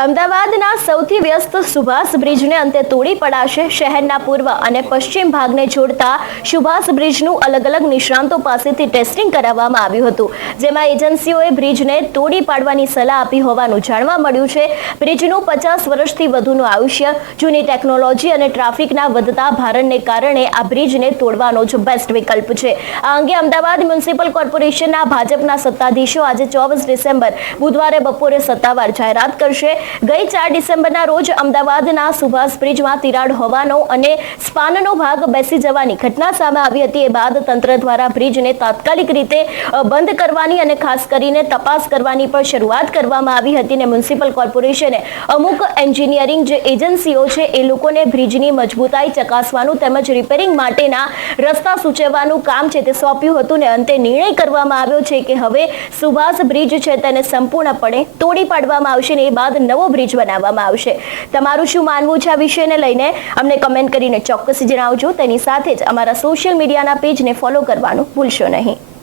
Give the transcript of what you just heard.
અમદાવાદના સૌથી વ્યસ્ત સુભાષ બ્રિજને અંતે તોડી પડાશે। શહેરના પૂર્વ અને પશ્ચિમ ભાગને જોડતા સુભાષ બ્રિજનું અલગ અલગ નિષ્ણાંતો પાસેથી ટેસ્ટિંગ કરાવવામાં આવ્યું હતું, જેમાં એજન્સીઓએ બ્રિજને તોડી પાડવાની સલાહ આપી હોવાનું જાણવા મળ્યું છે। બ્રિજનું 50 વર્ષથી વધુનું આયુષ્ય, જૂની ટેકનોલોજી અને ટ્રાફિકના વધતા ભારણને કારણે આ બ્રિજને તોડવાનો જ બેસ્ટ વિકલ્પ છે। આ અંગે અમદાવાદ મ્યુનિસિપલ કોર્પોરેશનના ભાજપના સત્તાધીશો આજે 24 ડિસેમ્બર બુધવારે બપોરે સત્તાવાર જાહેરાત કરશે। ગઈ 4 ડિસેમ્બરના રોજ અમદાવાદના સુભાષ બ્રિજમાં તિરાડ હોવાનો અને સ્પાનનો ભાગ બેસી જવાની ઘટના સામે આવી હતી। એ બાદ તંત્ર દ્વારા બ્રિજને તાત્કાલિક રીતે બંધ કરવાની અને ખાસ કરીને તપાસ કરવાની પણ શરૂઆત કરવામાં આવી હતી અને મ્યુનિસિપલ કોર્પોરેશને અમુક એન્જિનિયરિંગ જે એજન્સીઓ છે એ લોકોને બ્રિજની મજબૂતાઈ ચકાસવાનું તેમજ રિપેરિંગ માટેના રસ્તા સૂચવવાનું કામ છે તે સોંપ્યું હતું ને અંતે નિર્ણય કરવામાં આવ્યો છે કે હવે સુભાષ બ્રિજ છે તેને સંપૂર્ણપણે તોડી પાડવામાં આવશે ને એ બાદ નવો બ્રિજ બનાવવામાં આવશે। તમારું શું માનવું છે આ વિષયને લઈને અમને કમેન્ટ કરીને ચોક્કસ જણાવજો। તેની સાથે જ અમારા સોશિયલ મીડિયાના પેજને ફોલો કરવાનું ભૂલશો નહીં।